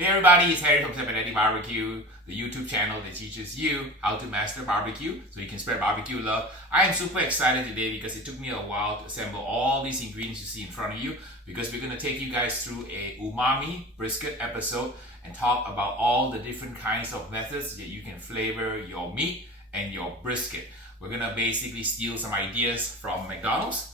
Hey everybody, it's Harry from Dilbertesque BBQ, the YouTube channel that teaches you how to master barbecue so you can spread barbecue love. I am super excited today because it took me a while to assemble all these ingredients you see in front of you, because we're going to take you guys through a Umami Brisket episode and talk about all the different kinds of methods that you can flavor your meat and your brisket. We're going to basically steal some ideas from McDonald's,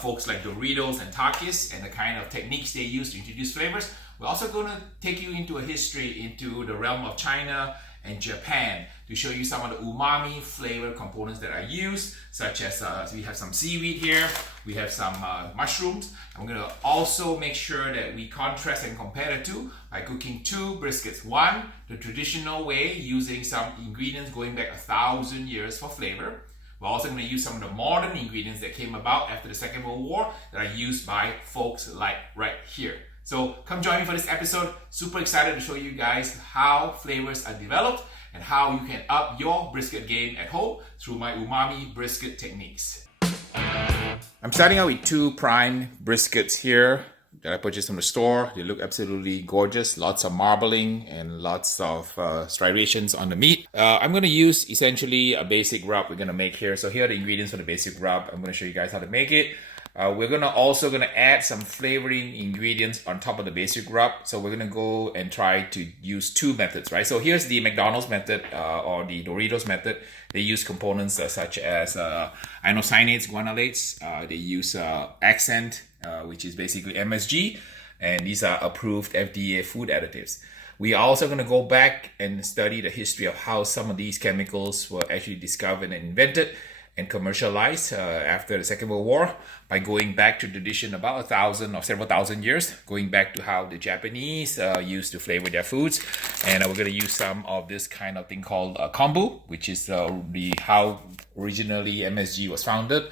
folks like Doritos and Takis, and the kind of techniques they use to introduce flavors. We're also going to take you into a history into the realm of China and Japan to show you some of the umami flavor components that are used, such as we have some seaweed here, we have some mushrooms, and we're going to also make sure that we contrast and compare the two by cooking two briskets. One, the traditional way, using some ingredients going back 1,000 years for flavor. We're also going to use some of the modern ingredients that came about after the Second World War that are used by folks like right here. So come join me for this episode. Super excited to show you guys how flavors are developed and how you can up your brisket game at home through my Umami Brisket techniques. I'm starting out with two prime briskets here that I purchased from the store. They look absolutely gorgeous. Lots of marbling and lots of striations on the meat. I'm going to use essentially a basic rub we're going to make here. So here are the ingredients for the basic rub. I'm going to show you guys how to make it. We're also going to add some flavoring ingredients on top of the basic rub. So we're going to go and try to use two methods, right? So here's the McDonald's method or the Doritos method. They use components such as inosinates, guanylates. They use accent, which is basically MSG. And these are approved FDA food additives. We are also going to go back and study the history of how some of these chemicals were actually discovered and invented and commercialized after the Second World War by going back to tradition about 1,000 or several thousand years, going back to how the Japanese used to flavor their foods. And we're going to use some of this kind of thing called kombu, which is how originally MSG was founded.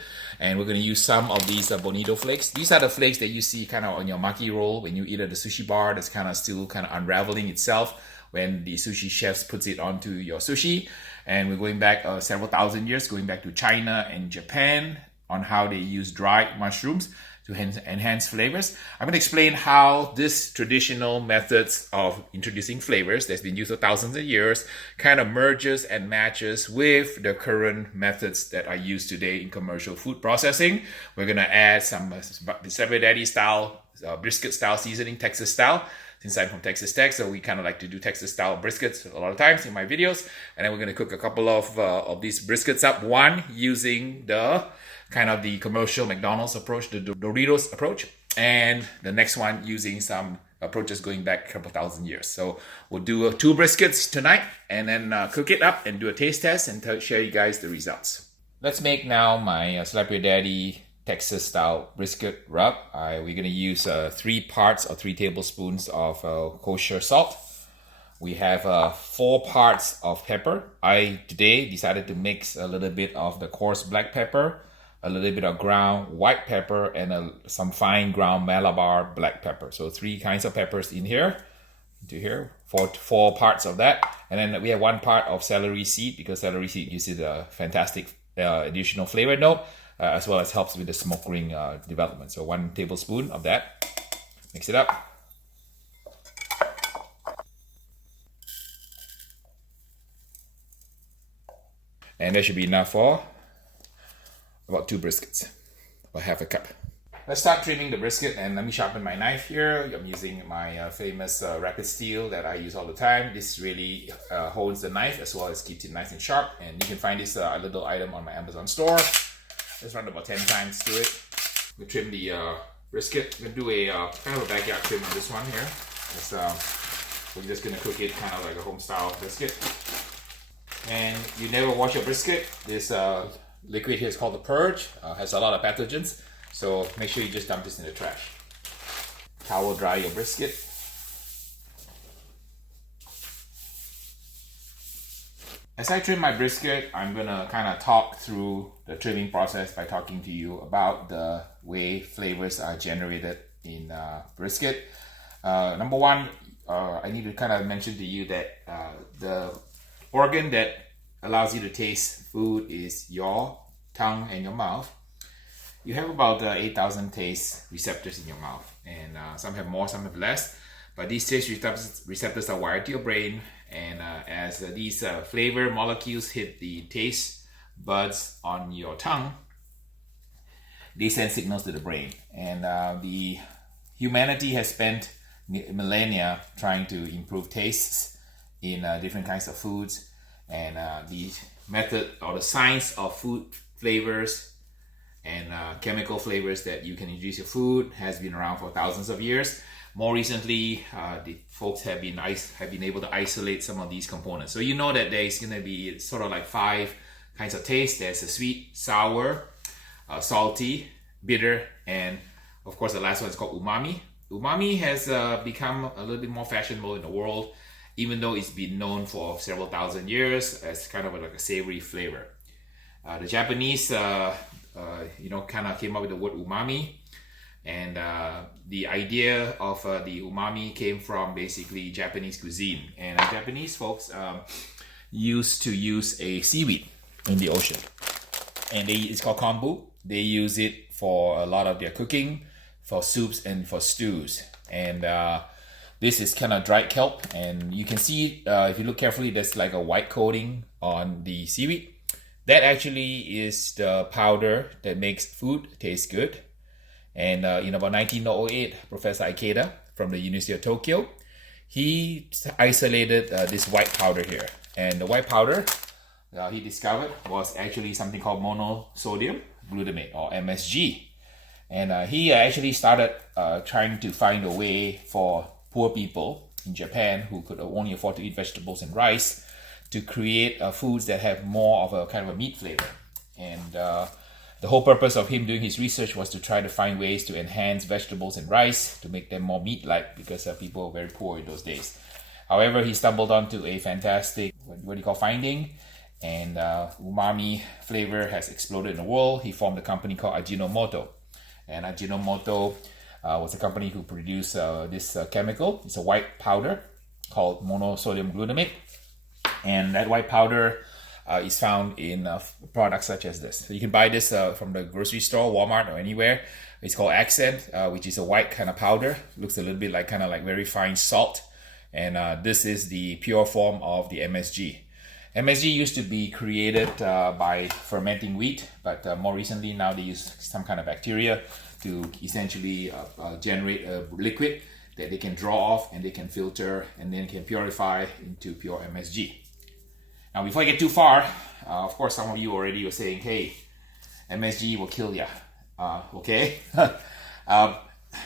And we're going to use some of these bonito flakes. These are the flakes that you see kind of on your maki roll when you eat at the sushi bar. That's kind of still kind of unraveling itself when the sushi chefs puts it onto your sushi. And we're going back several thousand years, going back to China and Japan on how they use dried mushrooms to enhance flavors. I'm going to explain how this traditional methods of introducing flavors that's been used for thousands of years kind of merges and matches with the current methods that are used today in commercial food processing. We're going to add some Dilbertesque style, brisket style seasoning, Texas style. Since I'm from Texas Tech, so we kind of like to do Texas style briskets a lot of times in my videos. And then we're going to cook a couple of these briskets up. One using the kind of the commercial McDonald's approach, the Doritos approach. And the next one using some approaches going back a couple thousand years. So we'll do two briskets tonight and then cook it up and do a taste test and share you guys the results. Let's make now my Dilbertesque Texas style brisket rub. We're going to use 3 tablespoons of kosher salt. We have 4 parts of pepper. I today decided to mix a little bit of the coarse black pepper, a little bit of ground white pepper, and some fine ground Malabar black pepper. So 3 kinds of peppers in here, into here, 4 parts of that. And then we have 1 part of celery seed, because celery seed uses a fantastic additional flavor note. As well as helps with the smoke ring development. So 1 tablespoon of that. Mix it up. And that should be enough for about 2 briskets, about half a cup. Let's start trimming the brisket, and let me sharpen my knife here. I'm using my famous rapid steel that I use all the time. This really holds the knife as well as keeps it nice and sharp. And you can find this little item on my Amazon store. Let's run about 10 times to it. We trim the brisket. We're going to do a kind of a backyard trim on this one here. We're just going to cook it kind of like a home style brisket. And you never wash your brisket. This liquid here is called the purge. Has a lot of pathogens. So make sure you just dump this in the trash. Towel dry your brisket. As I trim my brisket, I'm going to kind of talk through the trimming process by talking to you about the way flavors are generated in brisket. Number one, I need to kind of mention to you that the organ that allows you to taste food is your tongue and your mouth. You have about 8,000 taste receptors in your mouth, and some have more, some have less. But these taste receptors are wired to your brain, and as these flavor molecules hit the taste buds on your tongue, they send signals to the brain. And the humanity has spent millennia trying to improve tastes in different kinds of foods, and the method or the science of food flavors and chemical flavors that you can introduce your food has been around for thousands of years. More recently, the folks have been able to isolate some of these components. So you know that there's going to be sort of like 5 kinds of taste. There's a sweet, sour, salty, bitter, and of course the last one is called umami. Umami has become a little bit more fashionable in the world, even though it's been known for several thousand years as kind of like a savory flavor. The Japanese, kind of came up with the word umami. And the idea of the umami came from basically Japanese cuisine. And Japanese folks used to use a seaweed in the ocean. And it's called kombu. They use it for a lot of their cooking, for soups and for stews. And this is kind of dried kelp. And you can see, if you look carefully, there's like a white coating on the seaweed. That actually is the powder that makes food taste good. And in about 1908, Professor Ikeda from the University of Tokyo, he isolated this white powder here. And the white powder he discovered was actually something called monosodium glutamate, or MSG. And he actually started trying to find a way for poor people in Japan who could only afford to eat vegetables and rice to create foods that have more of a kind of a meat flavor. And the whole purpose of him doing his research was to try to find ways to enhance vegetables and rice to make them more meat-like, because people were very poor in those days. However, he stumbled onto a fantastic, finding, and umami flavor has exploded in the world. He formed a company called Ajinomoto. And Ajinomoto was a company who produced this chemical. It's a white powder called monosodium glutamate. And that white powder is found in products such as this. So you can buy this from the grocery store, Walmart, or anywhere. It's called Accent, which is a white kind of powder. Looks a little bit like very fine salt. And this is the pure form of the MSG. MSG used to be created by fermenting wheat, but more recently now they use some kind of bacteria to essentially generate a liquid that they can draw off and they can filter and then can purify into pure MSG. Now, before I get too far, of course, some of you already were saying, hey, MSG will kill you. Okay?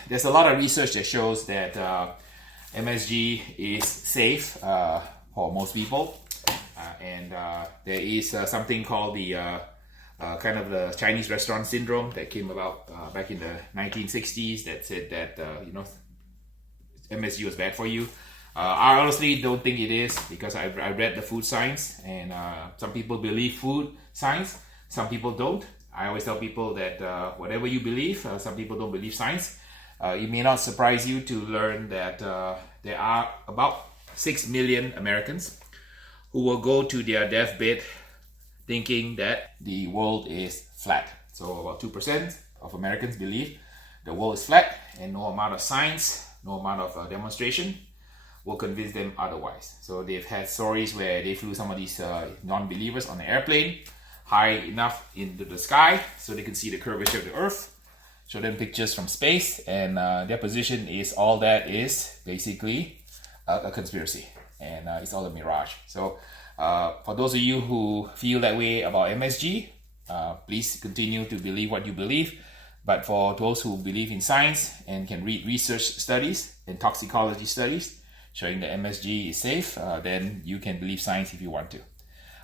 There's a lot of research that shows that MSG is safe for most people. And there is something called the kind of the Chinese restaurant syndrome that came about back in the 1960s that said that, MSG was bad for you. I honestly don't think it is, because I read the food science, and some people believe food science, some people don't. I always tell people that whatever you believe, some people don't believe science. It may not surprise you to learn that there are about 6 million Americans who will go to their deathbed thinking that the world is flat. So about 2% of Americans believe the world is flat, and no amount of science, no amount of demonstration will convince them otherwise. So they've had stories where they flew some of these non-believers on an airplane high enough into the sky so they could see the curvature of the earth, show them pictures from space, and their position is all that is basically a conspiracy, and it's all a mirage. So for those of you who feel that way about MSG, please continue to believe what you believe. But for those who believe in science and can read research studies and toxicology studies showing that MSG is safe, then you can believe science if you want to.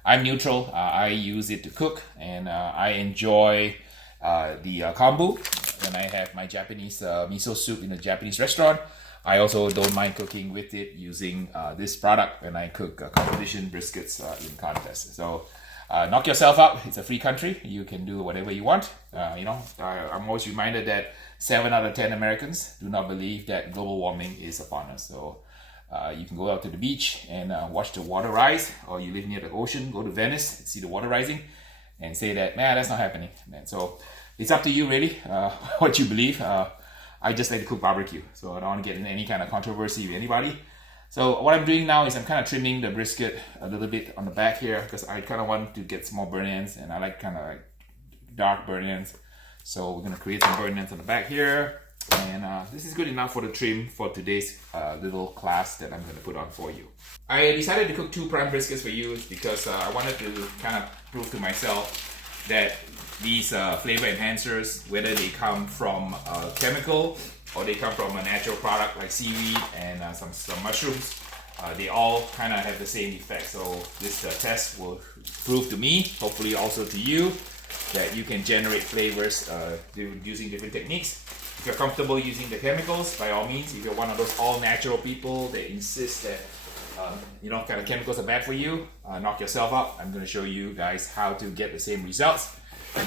I'm neutral. I use it to cook, and I enjoy the kombu when I have my Japanese miso soup in a Japanese restaurant. I also don't mind cooking with it using this product when I cook competition briskets in contests. So knock yourself up. It's a free country. You can do whatever you want. I'm always reminded that 7 out of 10 Americans do not believe that global warming is upon us. So you can go out to the beach and watch the water rise, or you live near the ocean, go to Venice and see the water rising and say that, man, that's not happening. And so it's up to you really, what you believe. I just like to cook barbecue, so I don't want to get in any kind of controversy with anybody. So what I'm doing now is I'm kind of trimming the brisket a little bit on the back here because I kind of want to get small burn ends, and I like kind of like dark burn ends. So we're going to create some burn ends on the back here. And this is good enough for the trim for today's little class that I'm going to put on for you. I decided to cook 2 prime briskets for you because I wanted to kind of prove to myself that these flavor enhancers, whether they come from chemical or they come from a natural product like seaweed and some mushrooms, they all kind of have the same effect. So this test will prove to me, hopefully also to you, that you can generate flavors using different techniques. If you're comfortable using the chemicals, by all means. If you're one of those all-natural people that insist that kind of chemicals are bad for you, knock yourself up. I'm going to show you guys how to get the same results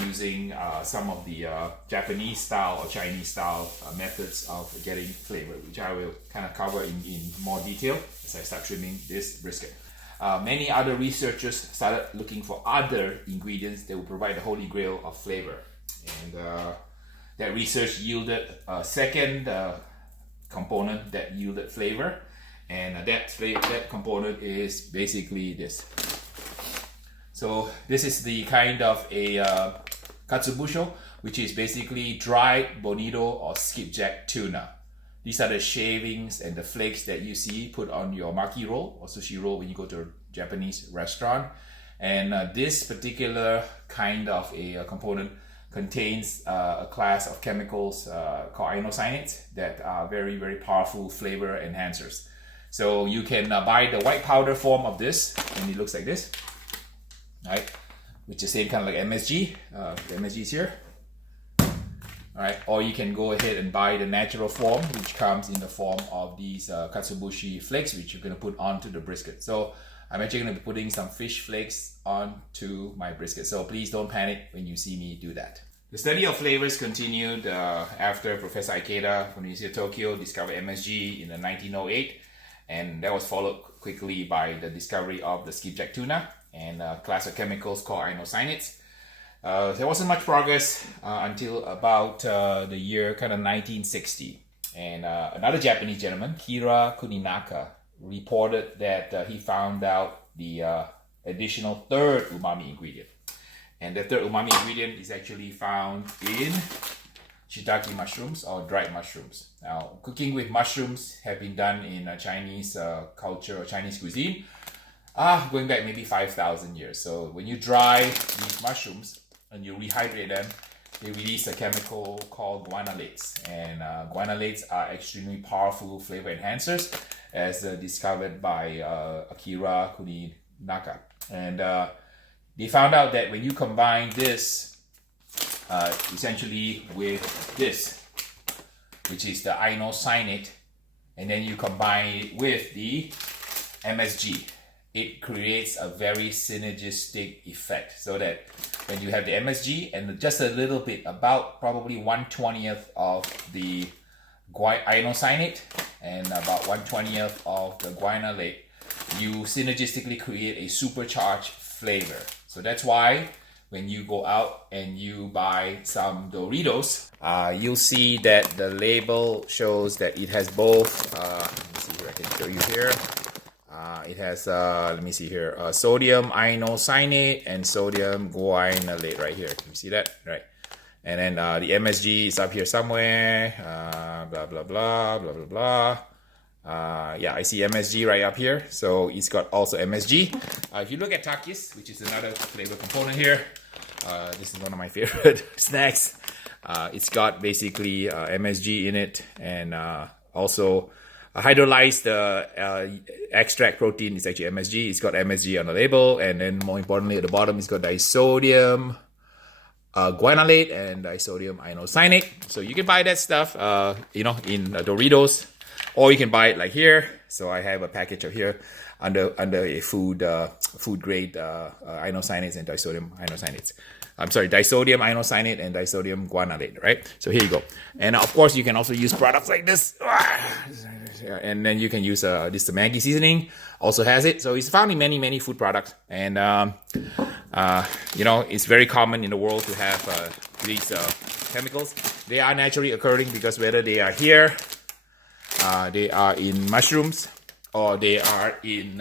using some of the Japanese style or Chinese style methods of getting flavor, which I will kind of cover in more detail as I start trimming this brisket. Many other researchers started looking for other ingredients that will provide the holy grail of flavor, and that research yielded a second component that yielded flavor, and that component is basically this. So this is the kind of a katsubusho, which is basically dried bonito or skipjack tuna. These are the shavings and the flakes that you see put on your maki roll or sushi roll when you go to a Japanese restaurant. And this particular kind of a component contains a class of chemicals called inosinates that are very, very powerful flavor enhancers. So you can buy the white powder form of this, and it looks like this, right? Which is the same kind of like MSG. The MSG is here. Alright, or you can go ahead and buy the natural form, which comes in the form of these katsubushi flakes, which you're going to put onto the brisket. So I'm actually going to be putting some fish flakes onto my brisket. So please don't panic when you see me do that. The study of flavors continued after Professor Ikeda from the University of Tokyo discovered MSG in 1908, and that was followed quickly by the discovery of the skipjack tuna and a class of chemicals called inosinates. There wasn't much progress until about the year kind of 1960, and another Japanese gentleman, Kira Kuninaka, reported that he found out the additional third umami ingredient. And the third umami ingredient is actually found in shiitake mushrooms or dried mushrooms. Now, cooking with mushrooms have been done in Chinese culture or Chinese cuisine going back maybe 5,000 years. So when you dry these mushrooms and you rehydrate them, they release a chemical called guanylates. And guanylates are extremely powerful flavor enhancers, as discovered by Akira Kuninaka. And they found out that when you combine this essentially with this, which is the inosinate, and then you combine it with the MSG, it creates a very synergistic effect, so that when you have the MSG and just a little bit, about probably 1/20th of the inosinate and about 1/20th of the guanylate, you synergistically create a supercharged flavor. So that's why when you go out and you buy some Doritos, you'll see that the label shows that it has both, let me see here, I can show you here. It has, let me see here, sodium inosinate and sodium guanylate right here. Can you see that? Right. And then the MSG is up here somewhere, blah, blah, blah, blah, blah, blah. Yeah, I see MSG right up here. So it's got also MSG. If you look at Takis, which is another flavor component here, this is one of my favorite snacks. It's got basically MSG in it, and also hydrolyzed extract protein is actually MSG. It's got MSG on the label, and then more importantly at the bottom it's got disodium guanylate and disodium inosinate. So you can buy that stuff in Doritos, or you can buy it like here. So I have a package of here under a food grade inosinates and disodium inosinates. I'm sorry, disodium inosinate and disodium guanylate, right? So here you go. And of course, you can also use products like this. And then you can use this, the Maggi seasoning also has it. So it's found in many, many food products. And, it's very common in the world to have these chemicals. They are naturally occurring because whether they are here, they are in mushrooms, or they are in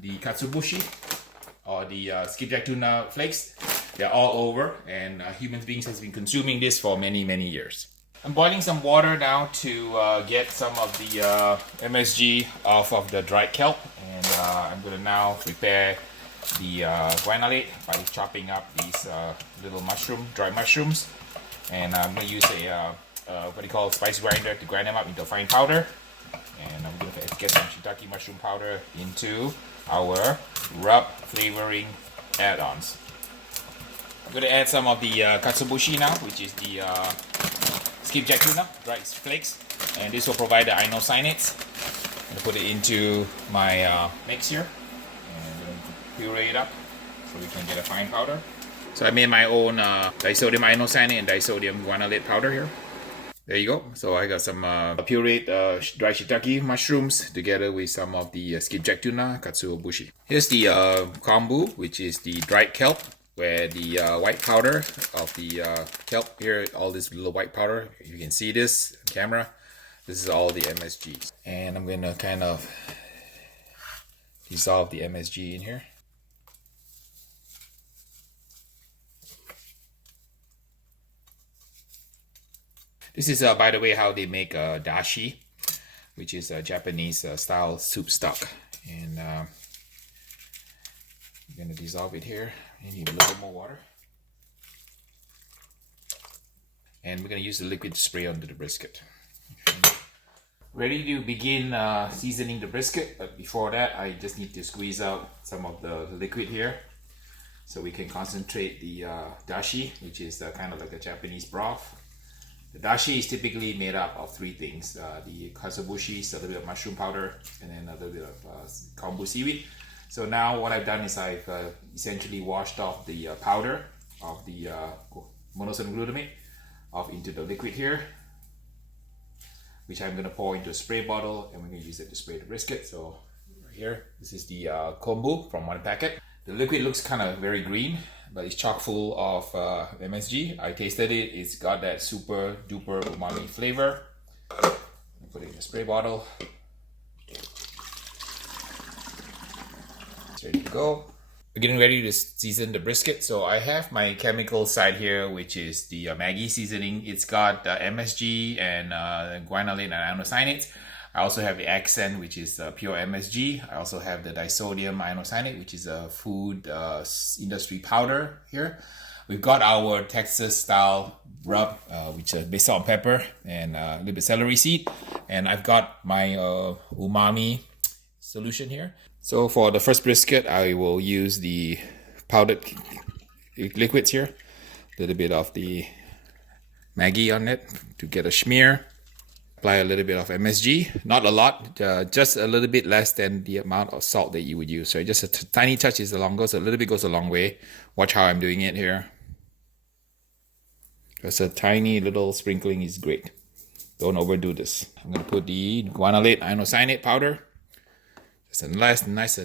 the katsubushi, or the skipjack tuna flakes. They're all over, and human beings has been consuming this for many, many years. I'm boiling some water now to get some of the MSG off of the dried kelp, and I'm going to now prepare the guanylate by chopping up these little dry mushrooms, and I'm going to use a what do you call spice grinder to grind them up into a fine powder. And I'm going to get some shiitake mushroom powder into our rub flavoring add-ons. I'm going to add some of the katsubushi now, which is the skipjack tuna, dried flakes, and this will provide the inosinates. I'm going to put it into my mix here, and I'm going to puree it up so we can get a fine powder. So I made my own disodium inosinate and disodium guanylate powder here. There you go. So I got some pureed dry shiitake mushrooms together with some of the skipjack tuna katsuobushi. Here's the kombu, which is the dried kelp, where the white powder of the kelp here, all this little white powder, you can see this on camera. This is all the MSGs. And I'm going to kind of dissolve the MSG in here. This is, by the way, how they make dashi, which is a Japanese style soup stock. And I'm going to dissolve it here. You need a little bit more water. And we're going to use the liquid to spray onto the brisket. Okay. Ready to begin seasoning the brisket, but before that, I just need to squeeze out some of the liquid here so we can concentrate the dashi, which is kind of like a Japanese broth. The dashi is typically made up of three things: the katsuobushi, a little bit of mushroom powder, and then a little bit of kombu seaweed. So now what I've done is I've essentially washed off the powder of the monosodium glutamate off into the liquid here, which I'm going to pour into a spray bottle, and we're going to use it to spray the brisket. So right here, this is the kombu from one packet. The liquid looks kind of very green, but it's chock full of MSG. I tasted it. It's got that super duper umami flavor. Put it in a spray bottle. It's ready to go. We're getting ready to season the brisket. So I have my chemical side here, which is the Maggi seasoning. It's got MSG and guanylate and inosinates. I also have the accent, which is pure MSG. I also have the disodium inosinate, which is a food industry powder here. We've got our Texas style rub, which is based on pepper and a little bit celery seed. And I've got my umami solution here. So for the first brisket, I will use the powdered liquids here. A little bit of the Maggi on it to get a smear. Apply a little bit of MSG, not a lot, just a little bit less than the amount of salt that you would use. So just a tiny touch is the longest, a little bit goes a long way. Watch how I'm doing it here. Just a tiny little sprinkling is great. Don't overdo this. I'm going to put the guanylate inosinate powder. Just a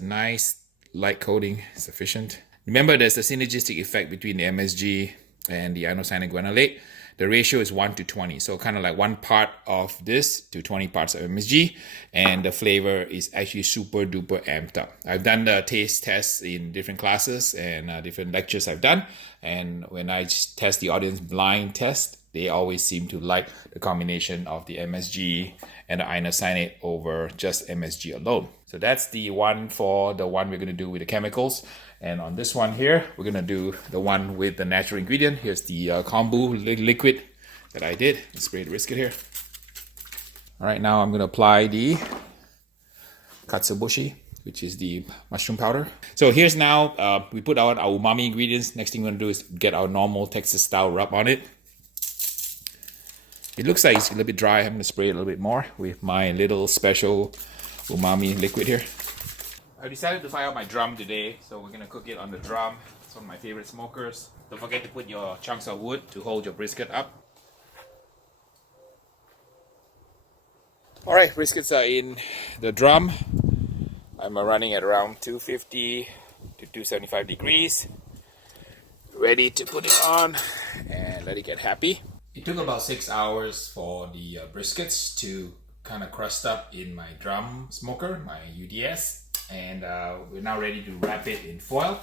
nice light coating, sufficient. Remember, there's a synergistic effect between the MSG and the inosinated guanylate. The ratio is 1:20, so kind of like 1 part of this to 20 parts of MSG, and the flavor is actually super duper amped up. I've done the taste tests in different classes and different lectures I've done, and when I test the audience blind test, they always seem to like the combination of the MSG and the inosinate over just MSG alone. So that's the one for the one we're going to do with the chemicals. And on this one here, we're going to do the one with the natural ingredient. Here's the kombu liquid that I did. Let's spray the brisket here. All right, now I'm going to apply the katsuobushi, which is the mushroom powder. So here's now, we put out our umami ingredients. Next thing we're going to do is get our normal Texas style rub on it. It looks like it's a little bit dry. I'm going to spray it a little bit more with my little special umami liquid here. I decided to fire up my drum today, so we're going to cook it on the drum. It's one of my favorite smokers. Don't forget to put your chunks of wood to hold your brisket up. Alright, briskets are in the drum. I'm running at around 250 to 275 degrees. Ready to put it on and let it get happy. It took about 6 hours for the briskets to kind of crust up in my drum smoker, my UDS, and we're now ready to wrap it in foil.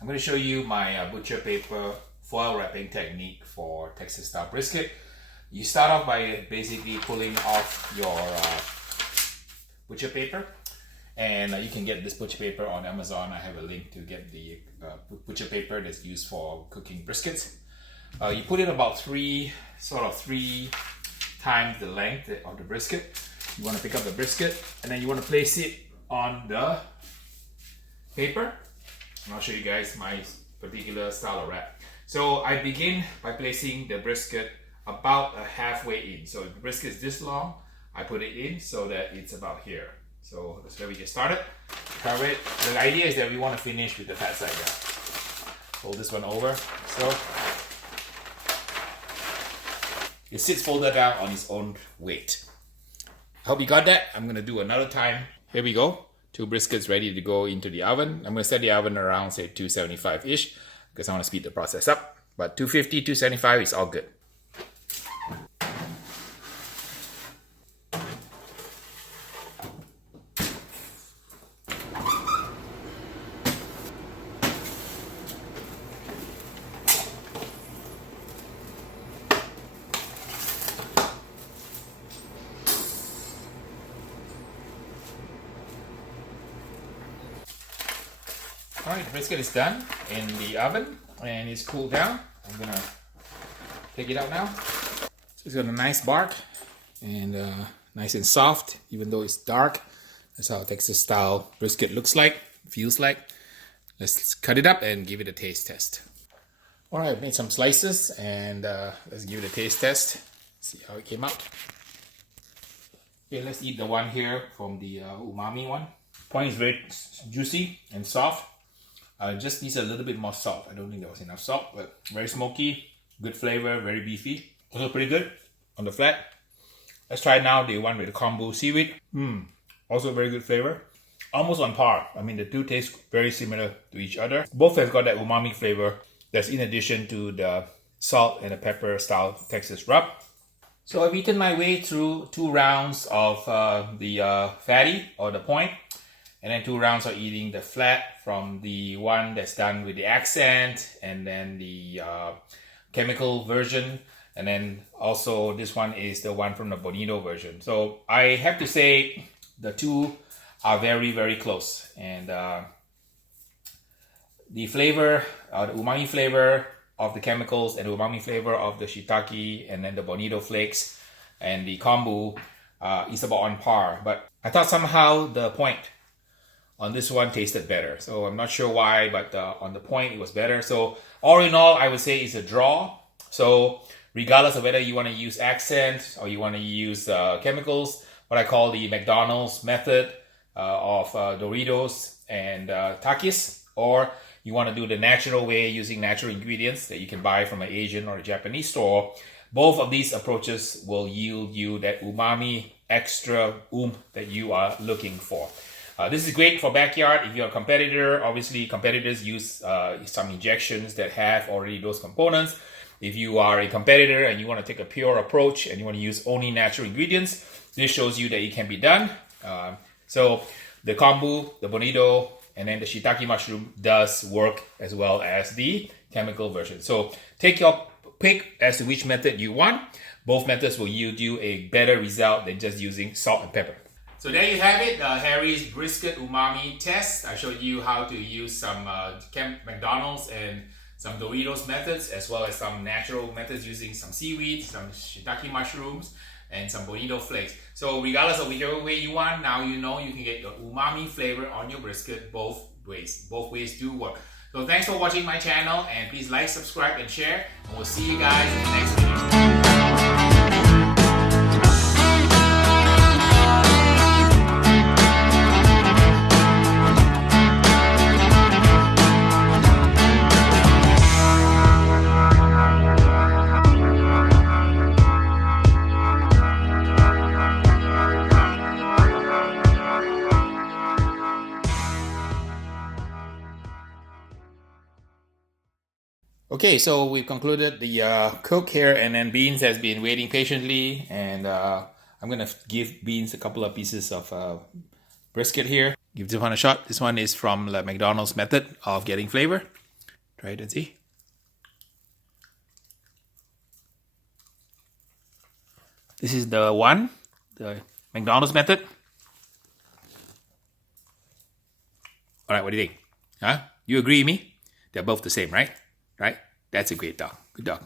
I'm going to show you my butcher paper foil wrapping technique for Texas style brisket. You start off by basically pulling off your butcher paper, and you can get this butcher paper on Amazon. I have a link to get the butcher paper that's used for cooking briskets. You put in about three times the length of the brisket. You want to pick up the brisket and then you want to place it on the paper. And I'll show you guys my particular style of wrap. So I begin by placing the brisket about halfway in. So if the brisket is this long, I put it in so that it's about here. So that's where we get started. Cover it. The idea is that we want to finish with the fat side down. Fold this one over. So it sits folded down on its own weight. I hope you got that. I'm going to do another time. Here we go. 2 briskets ready to go into the oven. I'm going to set the oven around, say, 275-ish because I want to speed the process up. But 250, 275 is all good. Alright, the brisket is done in the oven and it's cooled down. I'm gonna take it out now. So it's got a nice bark and nice and soft, even though it's dark. That's how Texas style brisket looks like, feels like. Let's cut it up and give it a taste test. Alright, I've made some slices and let's give it a taste test. See how it came out. Okay, let's eat the one here from the umami one. Point is very juicy and soft. Just needs a little bit more salt. I don't think there was enough salt, but very smoky, good flavor, very beefy. Also pretty good on the flat. Let's try now the one with the kombu seaweed. Also very good flavor. Almost on par. I mean, the two taste very similar to each other. Both have got that umami flavor that's in addition to the salt and the pepper style Texas rub. So I've eaten my way through 2 rounds of the fatty or the point. And then 2 rounds of eating the flat from the one that's done with the accent, and then the chemical version. And then also this one is the one from the bonito version. So I have to say the two are very, very close. And the flavor, the umami flavor of the chemicals and the umami flavor of the shiitake and then the bonito flakes and the kombu is about on par. But I thought somehow the point on this one tasted better. So I'm not sure why, but on the point it was better. So all in all, I would say it's a draw. So regardless of whether you want to use accent or you want to use chemicals, what I call the McDonald's method of Doritos and Takis, or you want to do the natural way using natural ingredients that you can buy from an Asian or a Japanese store, both of these approaches will yield you that umami extra that you are looking for. This is great for backyard. If you're a competitor, obviously competitors use some injections that have already those components. If you are a competitor and you want to take a pure approach and you want to use only natural ingredients, this shows you that it can be done. So the kombu, the bonito, and then the shiitake mushroom does work as well as the chemical version. So take your pick as to which method you want. Both methods will yield you a better result than just using salt and pepper. So there you have it, Harry's brisket umami test. I showed you how to use some McDonald's and some Doritos methods, as well as some natural methods using some seaweed, some shiitake mushrooms, and some bonito flakes. So regardless of whichever way you want, now you know you can get your umami flavor on your brisket both ways. Both ways do work. So thanks for watching my channel, and please like, subscribe, and share. And we'll see you guys in the next video. Okay, so we've concluded the cook here, and then Beans has been waiting patiently, and I'm gonna give Beans a couple of pieces of brisket here. Give this one a shot. This one is from the McDonald's method of getting flavor. Try it and see. This is the McDonald's method. All right, what do you think? Huh? You agree with me? They're both the same, right? Right? That's a great dog. Good dog.